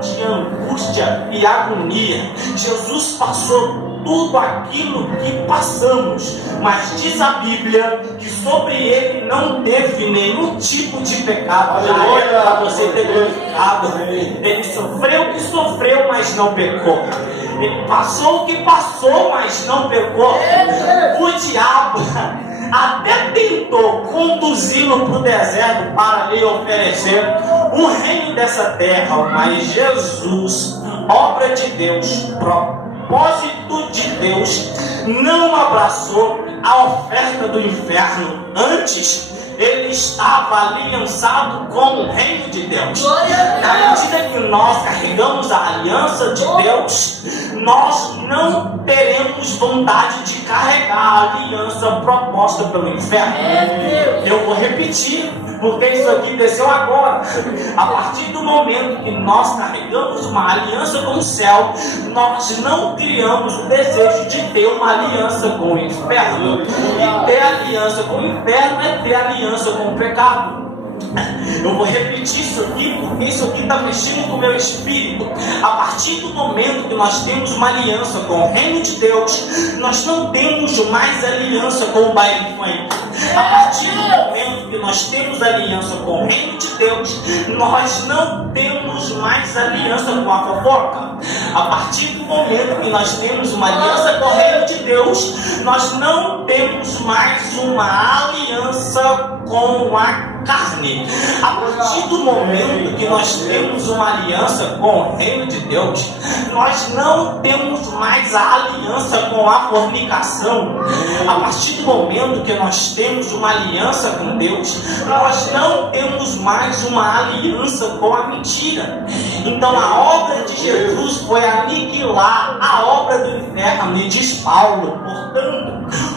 de angústia e agonia. Jesus passou tudo aquilo que passamos, mas diz a Bíblia que sobre ele não teve nenhum tipo de pecado. Já era para você ter glorificado. Ele sofreu o que sofreu, mas não pecou. Ele passou o que passou, mas não pecou. O diabo até tentou conduzi-lo para o deserto para lhe oferecer o reino dessa terra, mas Jesus, obra de Deus, propósito de Deus, não abraçou a oferta do inferno. Antes, ele estava aliançado com o reino de Deus. Na medida que nós carregamos a aliança de Deus, nós não teremos vontade de carregar a aliança proposta pelo inferno. Eu vou repetir, porque isso aqui desceu agora. A partir do momento que nós carregamos uma aliança com o céu, nós não criamos o desejo de ter uma aliança com o inferno. E ter aliança com o inferno é ter aliança com o pecado. Eu vou repetir isso aqui, porque isso aqui está mexendo com o meu espírito. A partir do momento que nós temos uma aliança com o reino de Deus, nós não temos mais aliança com o baile funk. A partir do momento que nós temos aliança com o reino de Deus, nós não temos mais aliança com a fofoca. A partir do momento que nós temos uma aliança com o reino de Deus, nós não temos mais uma aliança com a carne. A partir do momento que nós temos uma aliança com o reino de Deus, nós não temos mais a aliança com a fornicação. A partir do momento que nós temos uma aliança com Deus, nós não temos mais uma aliança com a mentira. Então a obra de Jesus foi aniquilar a obra do inferno, e diz Paulo. Portanto,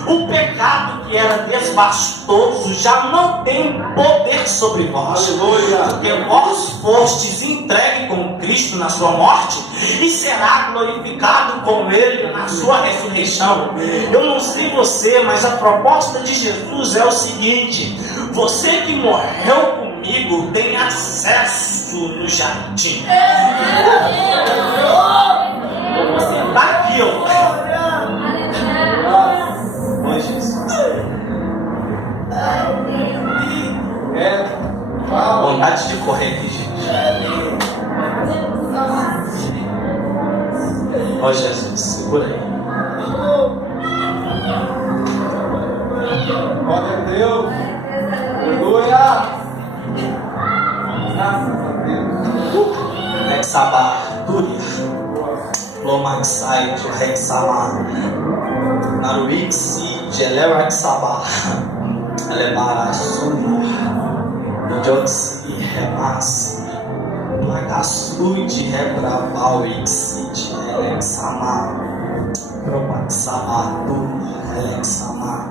o pecado que era desbastoso já não tem poder sobre vós, porque vós fostes entregue com Cristo na sua morte e será glorificado com ele na sua ressurreição. Eu não sei você, mas a proposta de Jesus é o seguinte: você que morreu comigo tem acesso no jardim. Você está aqui, ó. Vontade de correr aqui, gente. Ó Jesus, segura aí. Glória a Deus. Aleluia. Graças a Deus. Nexabar, Duria. Lomaxai, Rexabar. Naruixi, Geleraxabar. Alebar, Sunia. Jotsi, Remas. Magassui, de Rebraval, Ixi, Relexamar. Promaxabar, Duria, Relexamar.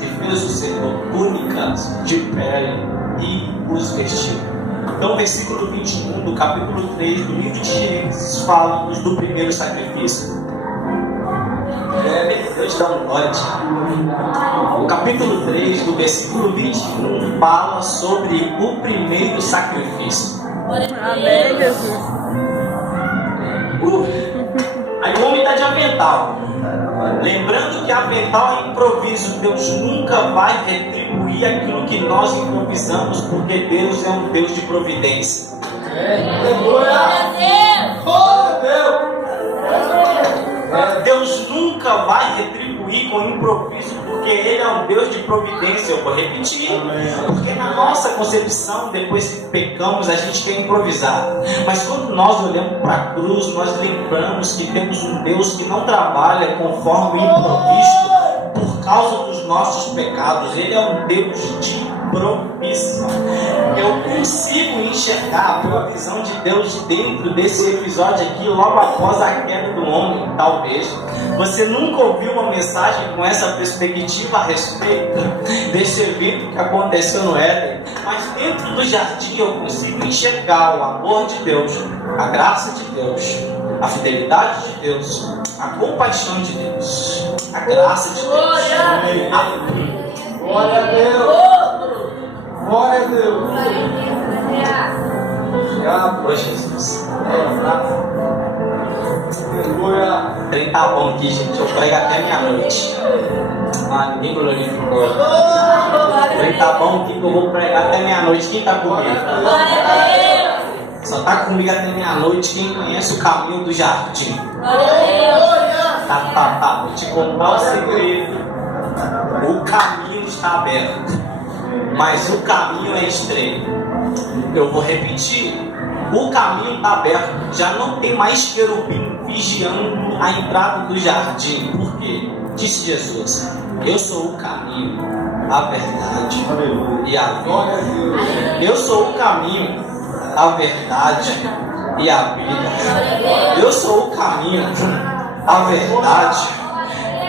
E fez o Senhor túnicas de pele e os vestiu. Então, versículo 21 do capítulo 3 do livro de Gênesis fala-nos do primeiro sacrifício. Deus dá um glória. O capítulo 3 do versículo 21 fala sobre o primeiro sacrifício. Amém, Jesus. Aí o homem está de avental. Lembrando que avental é improviso. Deus nunca vai retribuir aquilo que nós improvisamos, porque Deus é um Deus de providência. Deus nunca vai retribuir com improviso, porque Ele é um Deus de providência. Eu vou repetir, porque na nossa concepção, depois que pecamos, a gente quer improvisar. Mas quando nós olhamos para a cruz, nós lembramos que temos um Deus que não trabalha conforme o improviso por causa dos nossos pecados. Ele é um Deus de provisão. Eu consigo enxergar a provisão de Deus dentro desse episódio aqui, logo após a queda do homem. Talvez você nunca ouviu uma mensagem com essa perspectiva a respeito desse evento que aconteceu no Éden, mas dentro do jardim eu consigo enxergar o amor de Deus, a graça de Deus, a fidelidade de Deus, a compaixão de Deus, a graça de Deus. Glória a Deus. Glória a Deus. Ô Jesus. Aleluia. O trem tá bom aqui, gente. Eu prego até meia-noite. Ah, ninguém glorificou. O trem tá bom aqui que eu vou pregar até meia-noite. Quem tá comigo? Só tá comigo até meia-noite quem conhece o caminho do jardim. Tá. Vou te contar o segredo. O caminho está aberto, mas o caminho é estreito. Eu vou repetir. O caminho está aberto. Já não tem mais querubim vigiando a entrada do jardim. Por quê? Disse Jesus: eu sou o caminho, a verdade e a vida. Eu sou o caminho, a verdade e a vida. Eu sou o caminho, a verdade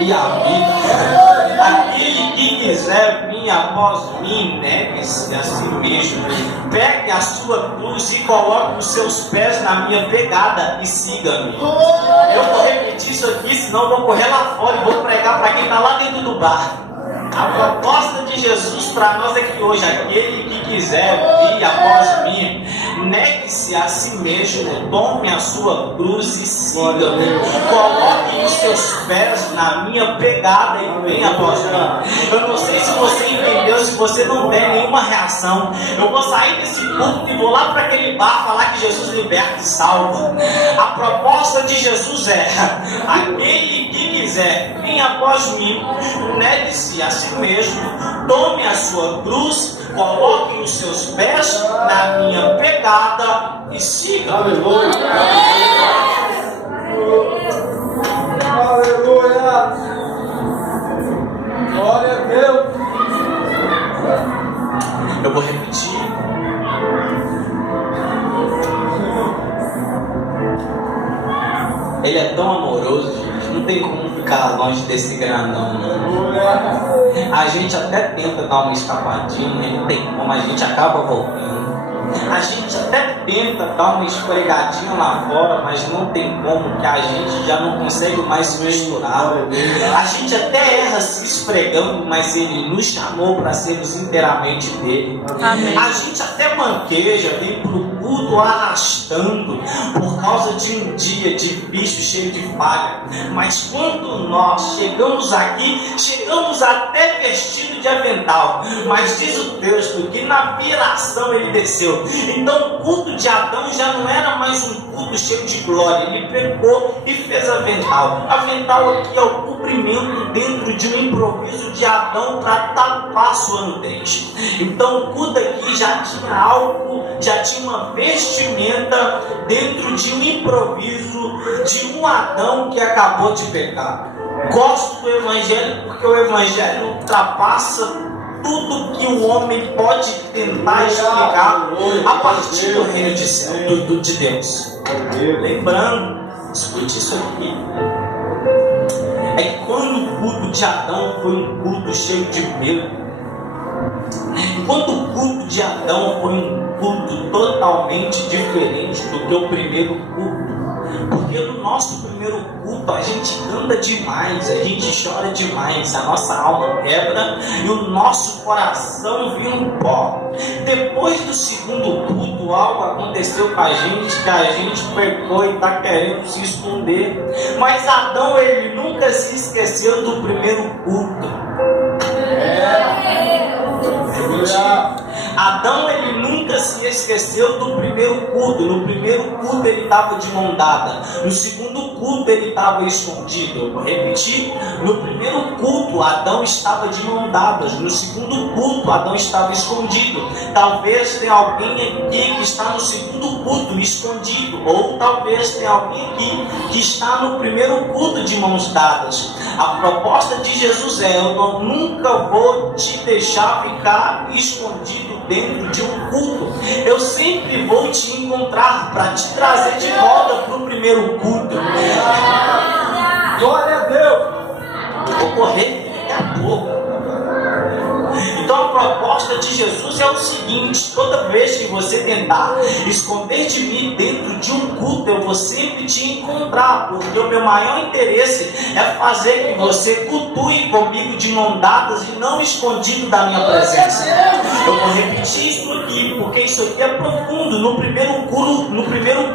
e a vida. Aquele que quiser vir após mim, negue-se a si mesmo. Pegue a sua cruz e coloque os seus pés na minha pegada e siga-me. Eu vou repetir isso aqui, senão eu vou correr lá fora e vou pregar para quem está lá dentro do bar. A proposta de Jesus para nós é que hoje aquele que quiser vir após mim, negue-se a si mesmo, tome a sua cruz e siga-me. Coloque os seus pés na minha pegada e venha após mim. Eu não sei se você entendeu, se você não der nenhuma reação, eu vou sair desse culto e vou lá para aquele bar falar que Jesus liberta e salva. A proposta de Jesus é: aquele que quiser vir após mim, negue-se a si mesmo, tome a sua cruz, coloque os seus pés na minha pegada e siga. Aleluia. Aleluia. Glória a Deus. Eu vou repetir. Ele é tão amoroso, gente. Não tem como ficar longe desse grandão, não. A gente até tenta dar uma escapadinha, não tem como, a gente acaba voltando. A gente até tenta dar uma esfregadinha lá fora, mas não tem como, que a gente já não consegue mais se misturar. A gente até erra se esfregando, mas Ele nos chamou para sermos inteiramente dele. Amém. A gente até manqueja, vem pro culto arrastando por causa de um dia de bicho cheio de falha. Mas quando nós chegamos aqui, chegamos até vestido de avental. Mas diz o texto que na viração ele desceu. Então o culto de Adão já não era mais um culto cheio de glória. Ele pegou e fez avental. Avental aqui é o cobrimento dentro de um improviso de Adão para tapar sua nudez. Então o culto aqui já tinha algo, já tinha uma vestimenta dentro de um improviso de um Adão que acabou de pecar. Gosto do Evangelho porque o Evangelho ultrapassa tudo que o homem pode tentar explicar a partir do reino de Deus. Lembrando, escute isso aqui, é que quando o culto de Adão foi um culto cheio de medo, quando o culto de Adão foi um culto totalmente diferente do que o primeiro culto, porque no nosso primeiro culto a gente canta demais, a gente chora demais, a nossa alma quebra e o nosso coração vira um pó. Depois do segundo culto, algo aconteceu com a gente que a gente pecou e está querendo se esconder. Mas Adão, ele nunca se esqueceu do primeiro culto. Adão, ele nunca se esqueceu do primeiro culto. No primeiro culto ele estava de mão dada, no segundo culto ele estava escondido. Eu vou repetir: no primeiro culto Adão estava de mão dadas, no segundo culto Adão estava escondido. Talvez tenha alguém aqui que está no segundo culto escondido, ou talvez tenha alguém aqui que está no primeiro culto de mãos dadas. A proposta de Jesus é: eu nunca vou te deixar ficar escondido dentro de um culto. Eu sempre vou te encontrar para te trazer de volta para o primeiro culto. Glória a Deus. Eu vou correr daqui a pouco. Então a proposta de Jesus é o seguinte: toda vez que você tentar esconder de mim dentro de um culto, eu vou sempre te encontrar, porque o meu maior interesse é fazer que você cultue comigo de mão dadas e não escondido da minha presença. Eu vou repetir isso aqui, porque porque isso aqui é profundo. No primeiro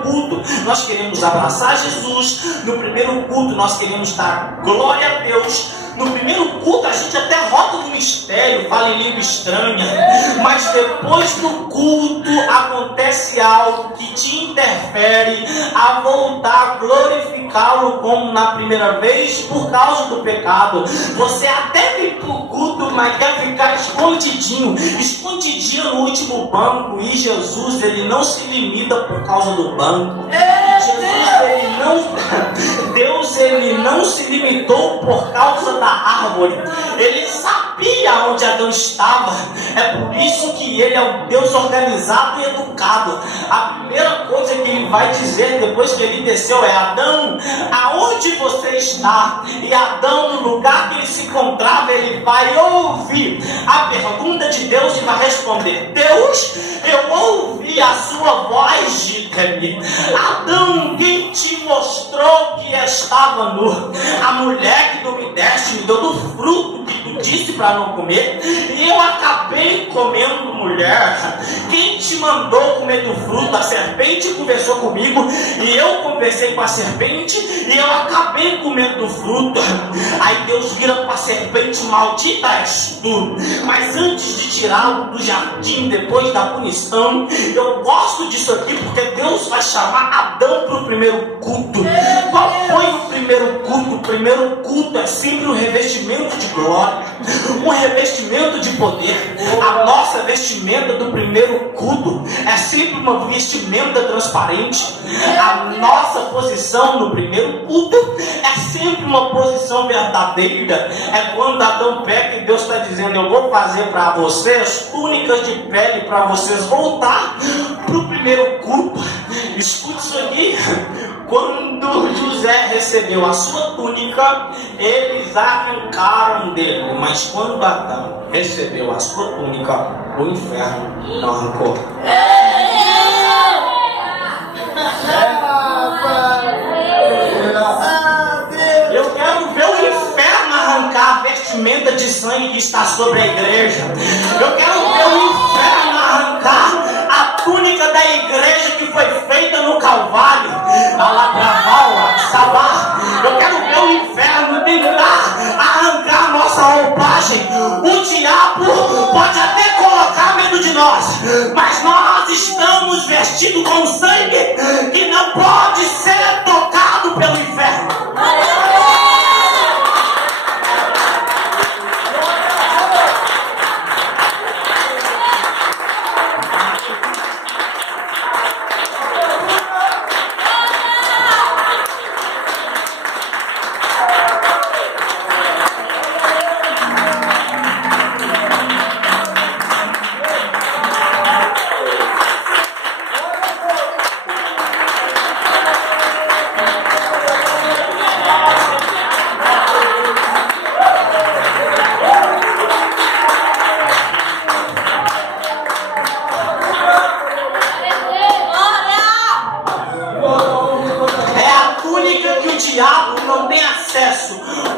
culto, nós queremos abraçar Jesus. No primeiro culto, nós queremos dar glória a Deus. No primeiro culto a gente até roda no mistério, fala em língua estranha, mas depois do culto acontece algo que te interfere a voltar a glorificá-lo como na primeira vez por causa do pecado. Você até vem para o culto, mas quer ficar escondidinho no último banco, e Jesus, ele não se limita por causa do banco. Deus, ele não se limitou por causa da árvore. Ele sabia onde Adão estava. É por isso que ele é um Deus organizado e educado. A primeira coisa que ele vai dizer depois que ele desceu é: Adão, aonde você está? E Adão, no lugar que ele se encontrava, ele vai ouvir a pergunta de Deus e vai responder: Deus, eu ouvi a sua voz, diga-me, Adão, quem te mostrou que estava nu? A mulher que tu me deste me deu do fruto que tu disse para não comer, e eu acabei comendo. Mulher, quem te mandou comer do fruto? A serpente conversou comigo, e eu conversei com a serpente, e eu acabei comendo do fruto. Aí Deus vira para a serpente: maldita és tu. Mas antes de tirá-lo do jardim, depois da punição, eu gosto disso aqui, porque Deus vai chamar Adão para o primeiro culto. Qual foi o primeiro culto? O primeiro culto é sempre um revestimento de glória, um revestimento de poder. A nossa vestimenta do primeiro culto é sempre uma vestimenta transparente. A nossa posição no primeiro culto é sempre uma posição verdadeira. É quando Adão peca e Deus está dizendo: eu vou fazer para vocês túnicas de pele para vocês voltar para o primeiro culto. Escute isso aqui. Quando José recebeu a sua túnica, eles arrancaram dele. Mas quando Adão recebeu a sua túnica, o inferno não arrancou. Eu quero ver o inferno arrancar a vestimenta de sangue que está sobre a igreja. Eu quero ver o inferno arrancar a túnica da igreja que foi feita no Calvário. Eu quero ver o inferno tentar arrancar nossa roupagem. O diabo pode até colocar medo de nós, mas nós estamos vestidos com sangue que não pode ser tocado pelo inferno.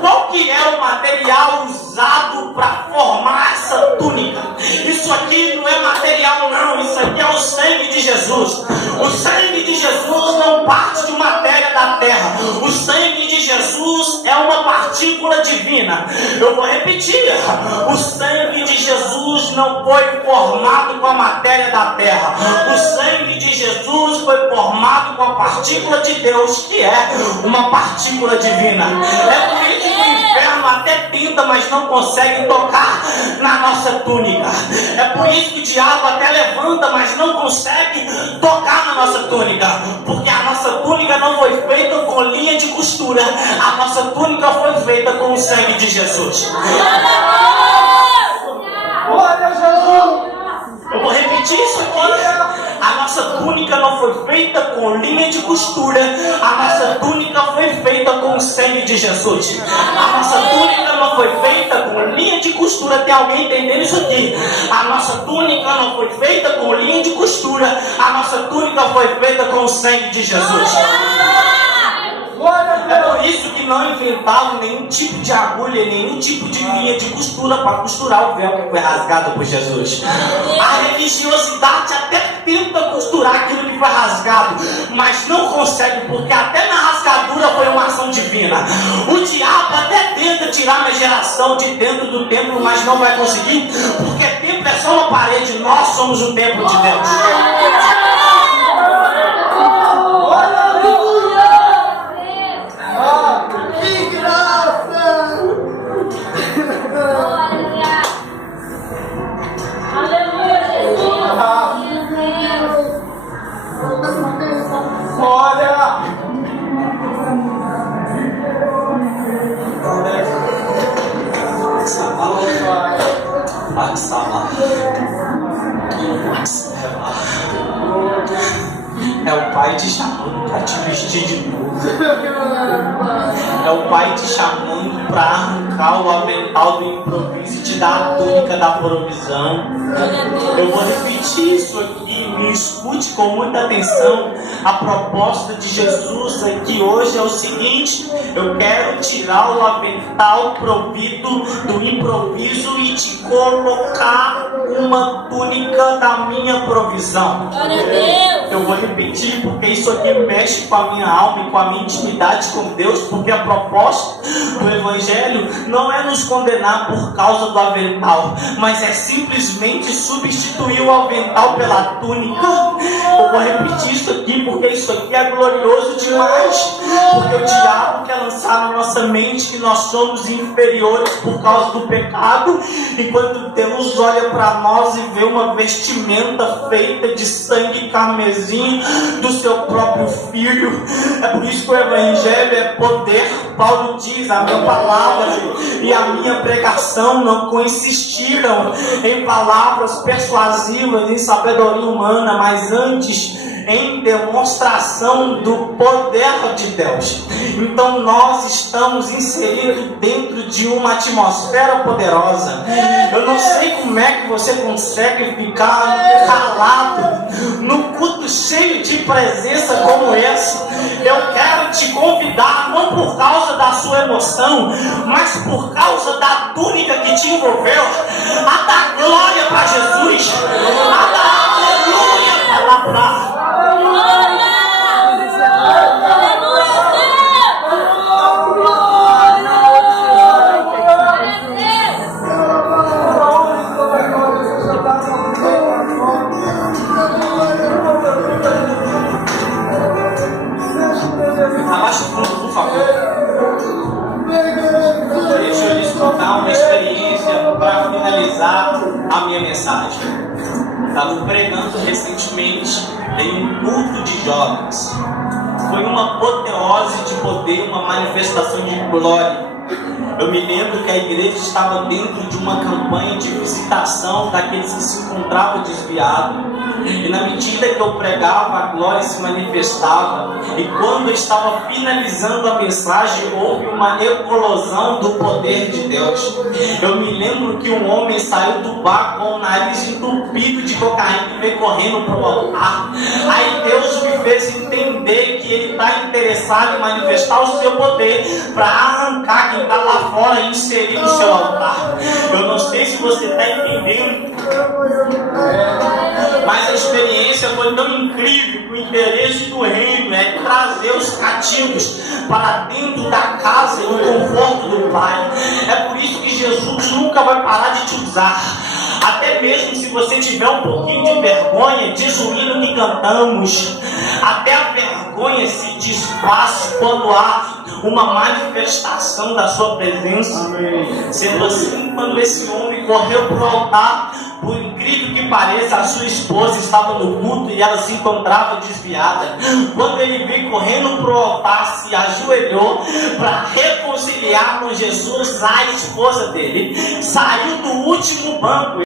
Qual que é o material usado para formar essa túnica? Isso aqui não é material não, isso aqui é o sangue de Jesus. O sangue de Jesus não parte de matéria da terra. O sangue de Jesus é uma partícula divina. Eu vou repetir: o sangue de Jesus não foi formado com a matéria da terra. O sangue de Jesus foi formado com a partícula de Deus, que é uma partícula divina. É por isso que o inferno até tenta, mas não consegue tocar na nossa túnica. É por isso que o diabo até levanta, mas não consegue tocar na nossa túnica, porque a nossa túnica não foi feita com linha de costura. A nossa túnica foi feita com o sangue de Jesus. Glória a Jesus! Eu vou repetir isso aqui. A nossa túnica não foi feita com linha de costura. A nossa túnica foi feita com o sangue de Jesus. A nossa túnica não foi feita com linha de costura. Tem alguém entendendo isso aqui? A nossa túnica não foi feita com linha de costura. A nossa túnica foi feita com o sangue de Jesus. É por isso que não inventavam nenhum tipo de agulha, nenhum tipo de linha de costura para costurar o véu que foi rasgado por Jesus. A religiosidade até tenta costurar aquilo que foi rasgado, mas não consegue, porque até na rasgadura foi uma ação divina. O diabo até tenta tirar minha geração de dentro do templo, mas não vai conseguir, porque templo é só uma parede, nós somos o templo de Deus. Que graça! Aleluia, Jesus! Olha! É o Pai te chamando para te vestir de novo. É o Pai te chamando para arrancar o avental do improviso e te dar a túnica da provisão. Eu vou repetir isso aqui, me escute com muita atenção. A proposta de Jesus aqui hoje é o seguinte: eu quero tirar o avental provido do improviso e te colocar uma túnica da minha provisão. Eu vou repetir, porque isso aqui mexe com a minha alma e com a minha intimidade com Deus, porque a proposta do Evangelho não é nos condenar por causa do avental, mas é simplesmente substituir o avental pela túnica. Eu vou repetir isso aqui, porque isso aqui é glorioso demais, porque o diabo quer lançar na nossa mente que nós somos inferiores por causa do pecado, enquanto Deus olha para nós e vê uma vestimenta feita de sangue carmesim do seu próprio Filho. É por isso que o Evangelho é poder. Paulo diz: a minha palavra e a minha pregação não consistiram em palavras persuasivas, em sabedoria humana, mas antes em demonstração do poder de Deus. Então nós estamos inseridos dentro de uma atmosfera poderosa. Eu não sei como é que você consegue ficar calado no culto cheio de presença como esse. Eu quero te convidar, não por causa da sua emoção, mas por causa da túnica que te envolveu, a dar glória para Jesus, a dar aleluia para abaixa o fundo, por favor. Deixa eu lhes contar uma experiência para finalizar a minha mensagem. Estava pregando recentemente em um culto de jovens. Foi uma apoteose de poder, uma manifestação de glória. Eu me lembro que a igreja estava dentro de uma campanha de visitação daqueles que se encontravam desviados. E na medida que eu pregava, a glória se manifestava. E quando eu estava finalizando a mensagem, houve uma eclosão do poder de Deus. Eu me lembro que um homem saiu do bar com o nariz entupido de cocaína e veio correndo para o altar. Aí Deus me fez entender que Ele está interessado em manifestar o seu poder para arrancar quem está lá fora e inserir no seu altar. Eu não sei se você está entendendo, mas a experiência foi tão incrível que o interesse do reino é trazer os cativos para dentro da casa e no conforto do Pai. É por isso que Jesus nunca vai parar de te usar. Até mesmo se você tiver um pouquinho de vergonha, diz o hino que cantamos, até a vergonha se desfaz quando há uma manifestação da sua presença. Amém. Sendo assim, quando esse homem correu para o altar, por incrível que pareça, a sua esposa estava no culto e ela se encontrava desviada. Quando ele veio correndo para o altar, se ajoelhou para reconciliar com Jesus, a esposa dele saiu do último banco.